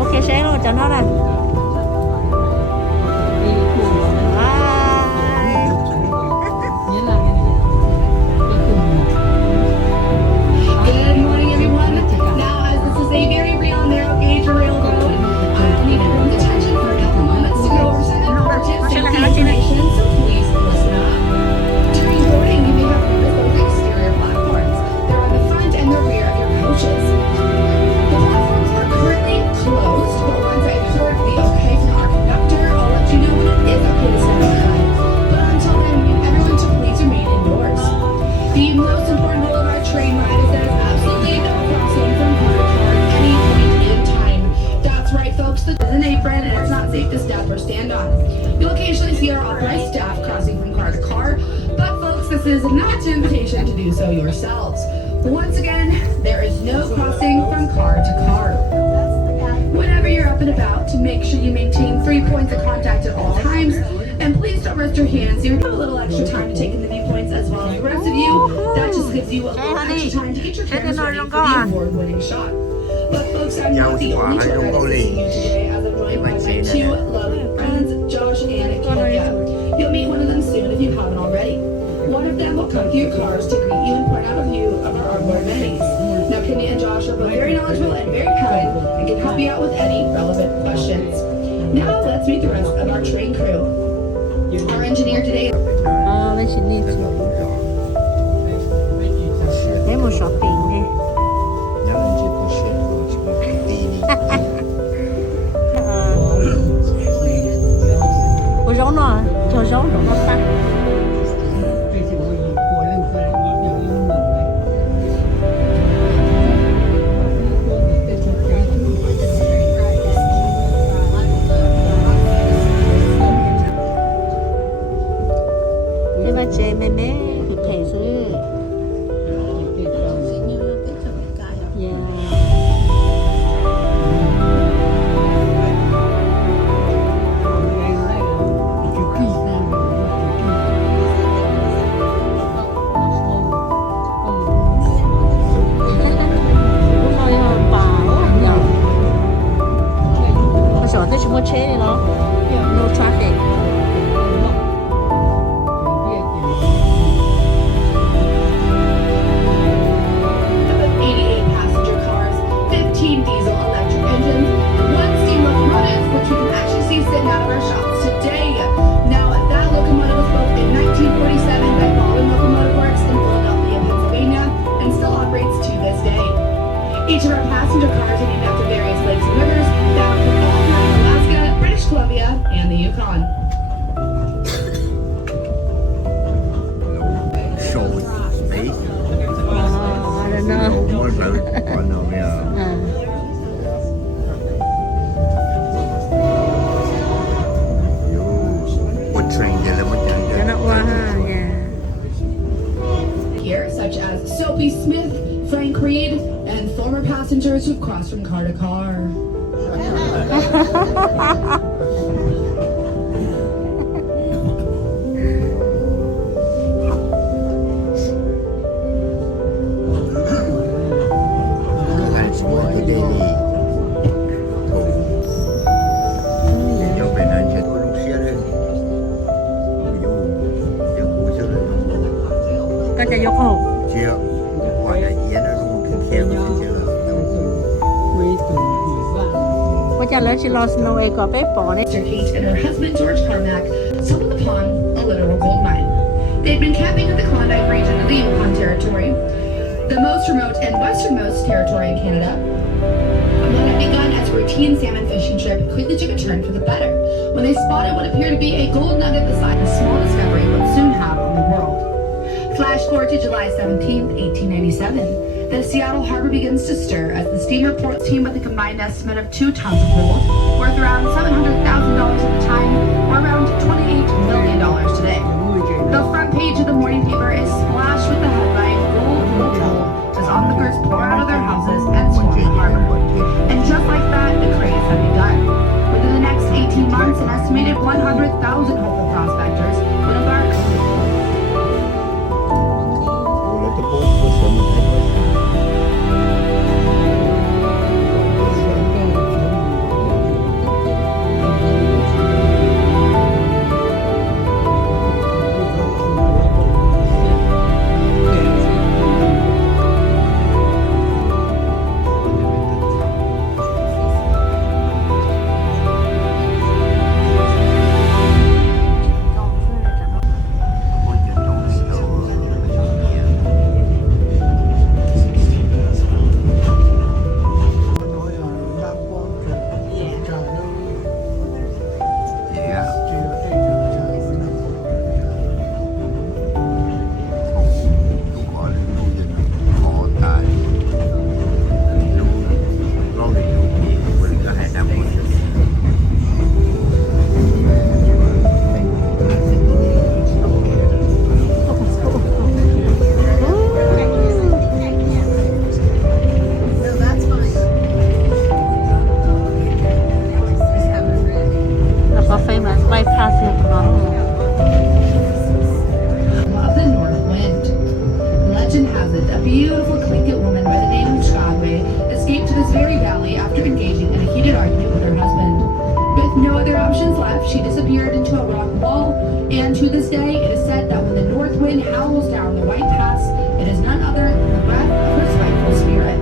OK， 谁了？讲到了。Good morning, everyone. Now, as this is a very real narrow gauge rail road, I'll need everyone's attention for a couple moments to go over some important safety information, so please listen up. During boarding, you may have noticed those exterior platforms. They're on the front and the rear of your coaches. The platforms are currently closed, but once I've heard the okay from our conductor, I'll let you know when it is okay to step aside. But until then, we need everyone to please remain indoors. The most important rule of our train ride is there is absolutely no crossing from car to car at any point in time. That's right, folks. This is an apron and it's not safe to step or stand on. You'll occasionally see our authorized staff crossing from car to car, but folks, this is not an invitation to do so yourselves. Once again, there is no crossing from car to car. Whenever you're up and about, to make sure you maintain 3 points of contact at all times, and please don't rest your hands. You have a little extra time to take in the viewpoints as well as the rest of you. That just gives you a little extra time to get your cameras ready for the award-winning shot. But folks, I'm not the only tour guide seeing you today, as I'm joined by my 2 lovely friends, Josh and Kenya. You'll meet one of them soon if you haven't already. One of them will come to your cars to greet you and point out a view of our onboard amenities. Now, Kenya and Josh are both very knowledgeable and very kind and can help you out with any relevant questions. Now, let's meet the rest of our train crew. Our engineer today. 那是那种，没么说饼呢。我揉呢，就揉到大。姐妹妹去陪ซื้อ我说这什么车的咯 ？No traffic。Sophie Smith, Frank Reed, and former passengers who've crossed from car to car. Có cho vô không? Chưa. Hỏi đại diện nó không khen mà chưa là Có cho lấy lo snow ấy có bé bỏ đấy. Sister Kate and her husband George Carmack stumbled upon a literal gold mine. They'd been camping in the Klondike region of the Yukon Territory, the most remote and westernmost territory in Canada. What had begun as a routine salmon fishing trip quickly took a turn for the better when they spotted what appeared to be a gold nugget the size of a small discovery would soon have on the world. Flash forward to July 17, 1897. The Seattle harbor begins to stir as the steamer ports team with a combined estimate of 2 tons of gold, worth around $700,000 at the time, or around $28 million today. The front page of the morning paper is splashed with the headline, "Gold, Gold, Gold," as onlookers pour out of their houses and swarm the harbor. And just like that, the craze had begun. Within the next 18 months, an estimated 100,000 hopeful prospectors would embark. She disappeared into a rock wall, and to this day, it is said that when the north wind howls down the White Pass, it is none other than the breath of her spiteful spirit.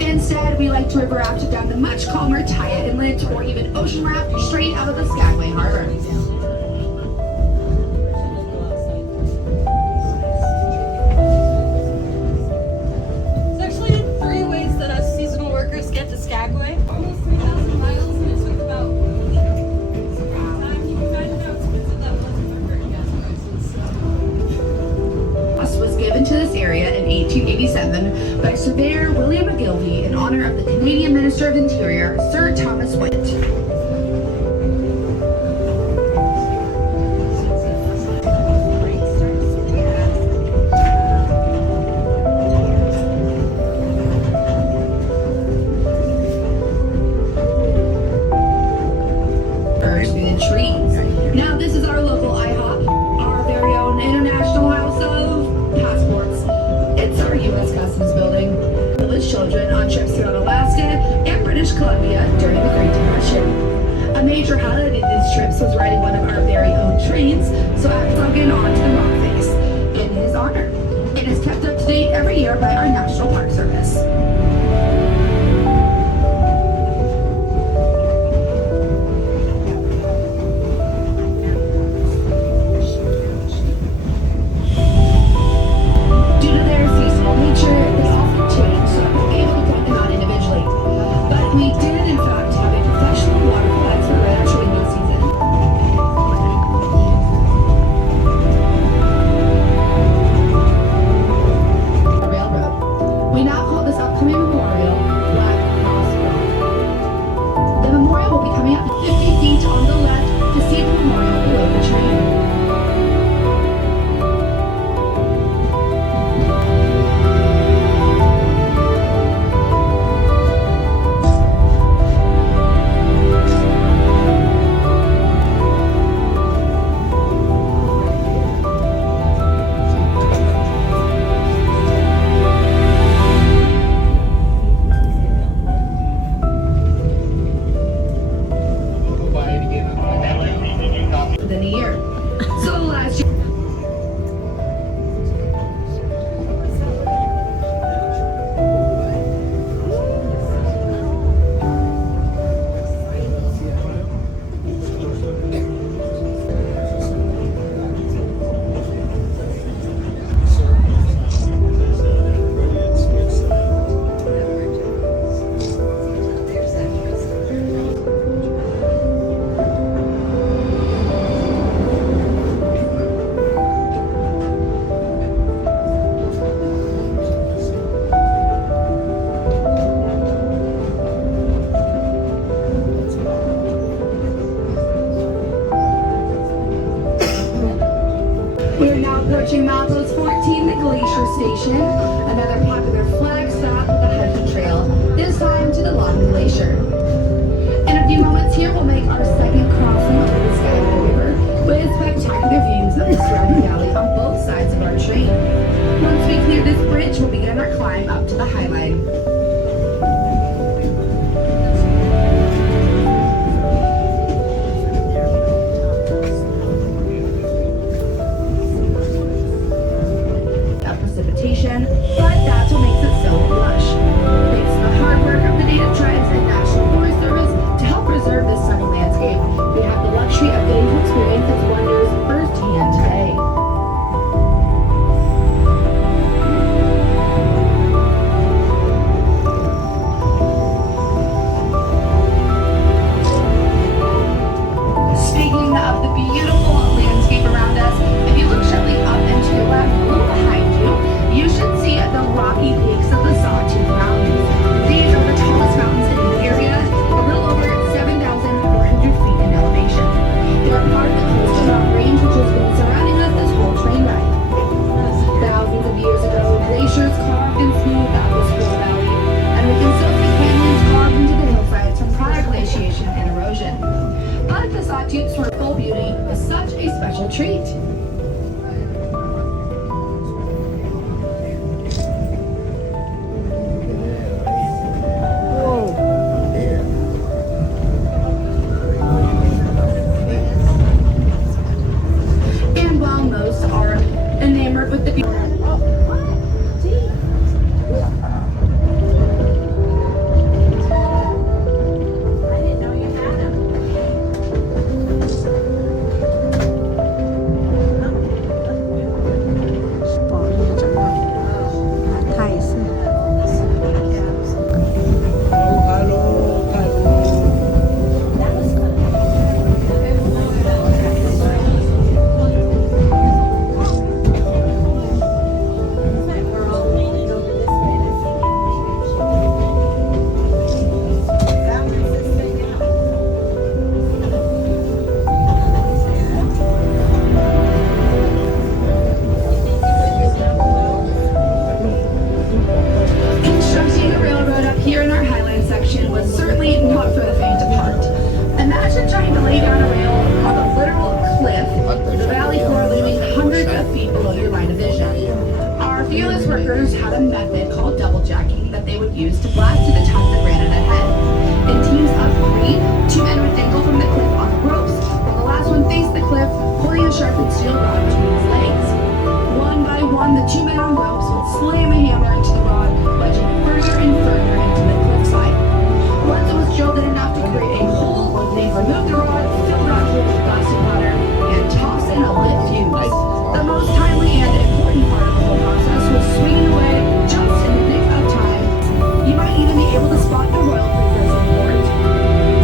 Instead, we like to river raft down the much calmer Taya Inlet or even ocean raft straight out of the Skagway Harbor. There's actually 3 ways that us seasonal workers get to Skagway. Almost 3,000 miles, and it took about a week. Time you can imagine how expensive that was with our current gas prices. Was given to this area in 1887 by Surveyor William McGilvey in honor of the Canadian Minister of Interior, Sir Thomas White. children on trips throughout Alaska and British Columbia during the Great Depression. A major highlight of these trips was riding one of our very own trains, so I plug in onto the rock face in his honor. It is kept up to date every year by our National Park Service. Due to their seasonal nature, they often change, so I won't be able to point them out individually. But we did, in fact, have a professional waterfall expert at our train this season. Railroad. We now call this upcoming memorial Black Cross Rock. The memorial will be coming up 50 feet on the left to see the memorial below the train. Within a year. So last year. We are now approaching milepost 14, the Glacier Station, another popular flag stop with the hiking trail, this time to the Logan Glacier. In a few moments here, we'll make our second crossing over the Skyway River with spectacular views of the surrounding valley on both sides of our train. Once we clear this bridge, we'll begin our climb up to the High Line. Precipitation, but that's what makes it so lush. Thanks to the hard work of the native tribes and National Forest Service to help preserve this stunning landscape, we have the luxury of getting to experience its wonders firsthand today. Speaking of the beautiful landscape around us, if you look sharply up and to your left, a little behind you should see the rocky peaks of the Sawtooth Mountains. These are the tallest mountains in the area, a little over 7,400 feet in elevation. They are part of the coastal mountain range, which has been surrounding us this whole train ride. Thousands of years ago, glaciers carved and smoothed out this whole valley, and we can still see canyons carved into the hillsides from prior glaciation and erosion. But the Sawtooth's full beauty is such a special treat. And while most are enamored with the beauty, workers had a method called double jacking that they would use to blast through the tons of granite ahead. In teams of 3, 2 men would dangle from the cliff on ropes, while the last one faced the cliff, holding a sharpened steel rod between his legs. One by one, the 2 men on ropes would slam a hammer into the rod, wedging it further and further into the cliffside. Once it was drilled in enough to create a hole, they'd remove the rod, fill that hole with blasted water, and toss in a lit fuse. The most timely and important part of the whole process was swinging away just in the nick of time. You might even be able to spot the royal creepers in port.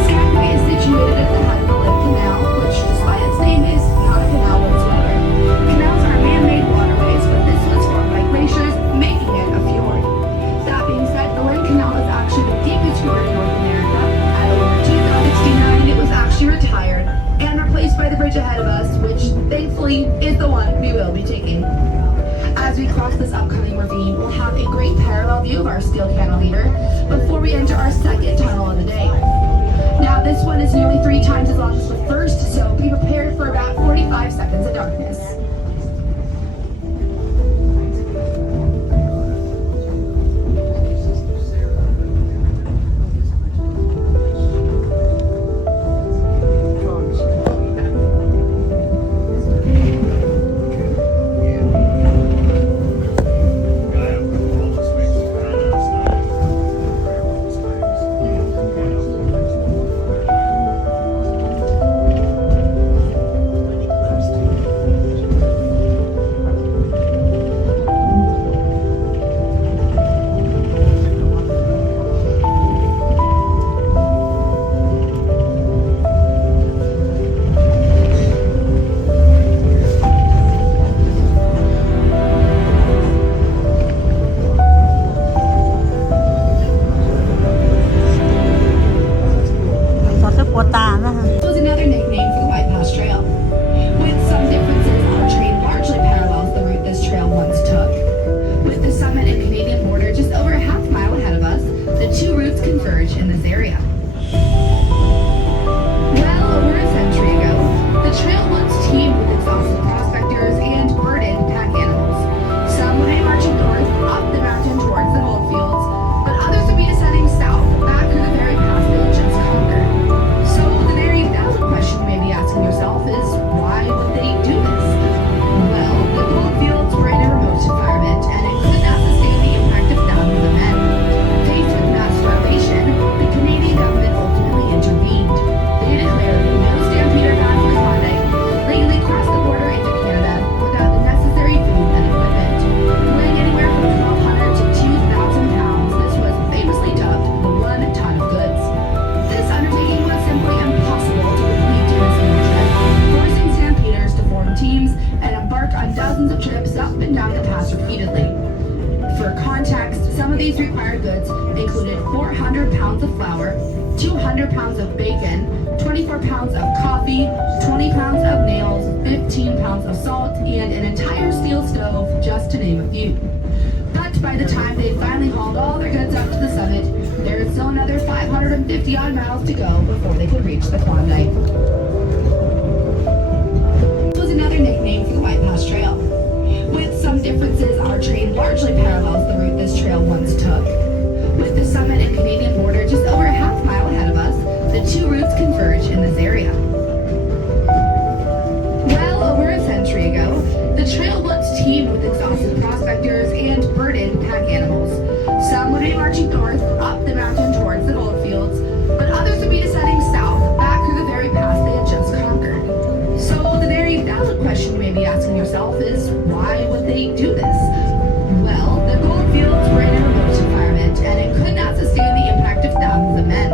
Skagway is situated at the head of the Lake Canal, which, despite its name, is not a canal whatsoever. Canals are man-made waterways, but this was formed by glaciers, making it a fjord. That being said, the Lake Canal is actually the deepest fjord in North America. At over 2069, it was actually retired and replaced by the bridge ahead of us, which thankfully is the one we will be taking. As we cross this upcoming ravine, we'll have a great parallel view of our steel cantilever before we enter our second tunnel of the day. Now this one is nearly 3 times as long as the first, so be prepared for about 45 seconds of darkness. Was another nickname for the White Pass Trail. With some differences, our train largely parallels the route this trail once took. With the summit and Canadian border just over a half mile ahead of us, the 2 routes converge in this area. Well over a century ago, the trail once teemed with exhausted prospectors and burdened pack animals. Some would be marching north, up the mountain towards the gold fields, but others would be descending south, back through the very pass they had just conquered. So the very valid question you may be asking yourself is, why would they do this? Well, the gold fields were in a remote environment, and it could not sustain the impact of thousands of men. Faced with mass starvation, the Canadian government ultimately intervened. They declared no stampede or ban for the Klondike, legally crossed the border into Canada without the necessary food and equipment. Weighing anywhere from 1,200 to 2,000 pounds, this was famously dubbed the 1 ton of goods. This undertaking was simply impossible to complete in a single trip, forcing stampeders to form teams and embark on dozens of trips up and down the pass repeatedly. For context, some of these required goods included 400 pounds of flour, 200 pounds of bacon, 24 pounds of coffee, 20 pounds of nails, 15 pounds of salt, and an entire steel stove, just to name a few. But by the time they finally hauled all their goods up to the summit, there was still another 550 odd miles to go before they could reach the Klondike. This was another nickname for the White Pass Trail. With some differences, our train largely parallels the route this trail once took. With the summit and Canadian border just over a half mile ahead of us, the 2 routes converge in this area. Well over a century ago, the trail once teemed with exhausted prospectors and burdened pack animals. Some would be marching north, up the mountain towards the gold fields, but others would be descending south, back through the very pass they had just conquered. So the very valid question you may be asking yourself is, why would they do this? Well, the gold fields were in a remote environment, and it could not sustain the impact of thousands of men.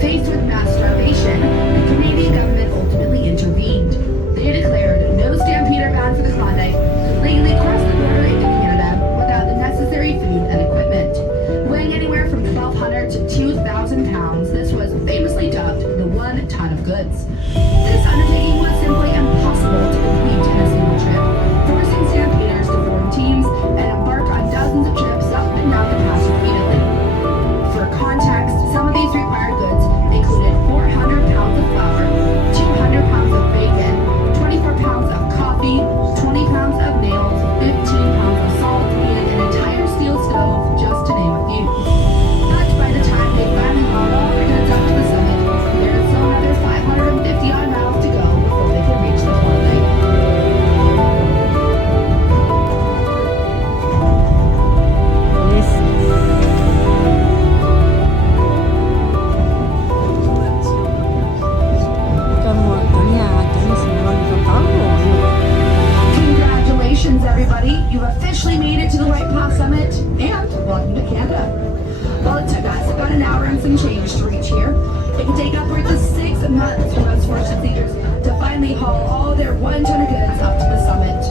Faced with mass starvation, the Canadian government ultimately intervened. They declared no stampede or ban for the Klondike, legally crossed the border into Canada without the necessary food and equipment. Weighing anywhere from 1,200 to 2,000 pounds, this was famously dubbed the 1 ton of goods. This undertaking was simply impossible to complete in a single trip, forcing stampeders to form teams and embark on dozens of trips up and down the pass repeatedly. For context, some of these required goods included 400 pounds of flour, 200 pounds of bacon, 24 pounds of coffee, 20 pounds of nails, 15 pounds of salt, and an entire steel everybody. You've officially made it to the White Paw Summit, and welcome to Canada. Well, it took us about an hour and some change to reach here. It could take upwards of 6 months for most fortune leaders to finally haul all their 1 ton of goods up to the summit.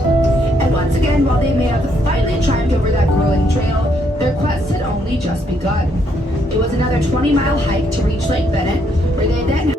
And once again, while they may have finally triumphed over that grueling trail, their quest had only just begun. It was another 20-mile hike to reach Lake Bennett, where they then